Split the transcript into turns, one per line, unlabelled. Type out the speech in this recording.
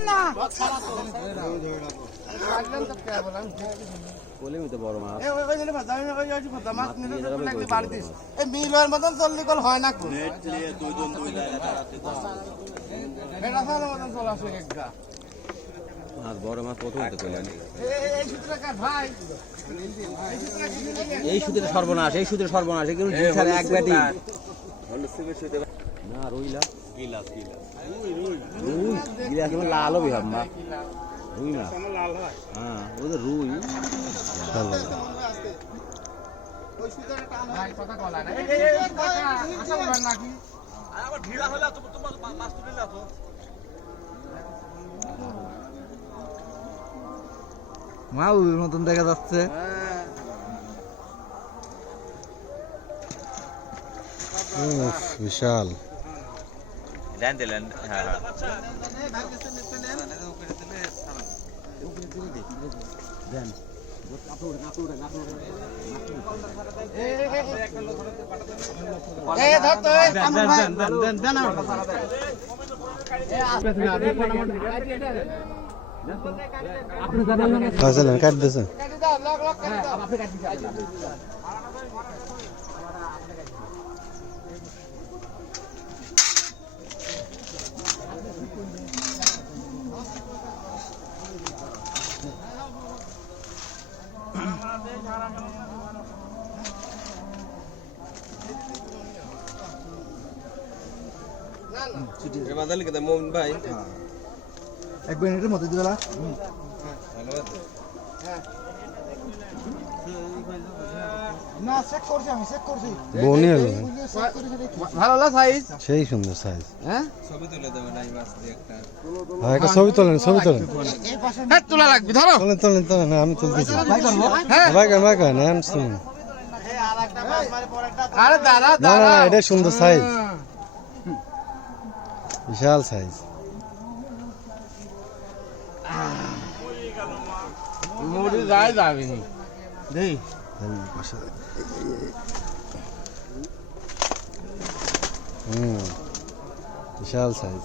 না।
বড় মাছ।
মিলের মতন চললি কল হয় না
বড়
এই
সুদের সর্বনাশ এই সুদের সর্বনাশ এগুলো এক ব্যাটি না রইলা রুই লাল হবে হাম্মা রুই। না। হ্যাঁ
মাউর মতন দেখা যাচ্ছে। উফ, বিশাল।
ল্যান্ড হ্যাঁ হ্যাঁ।
ফসলেন কাট দিছে এক মিনিটের মধ্যে
দিবে? ভালো না সাইজ
সেই সুন্দর সাইজ
হ্যাঁ?
হ্যাঁ একটা। ছবি তোলেন ছবি তোলেন।
হ্যাঁ তোলা লাগবে ধরো।
তোলেন তোলেন তোলেন আমি তুলতেছি।
হ্যাঁ।
ভাই কর ভাই কর না আমি শুনুন না না
দাঁড়া।
না, এটা সুন্দর সাইজ বিশাল সাইজ
মুড়ি যায় যাবে নি দেই
হুম বিশাল সাইজ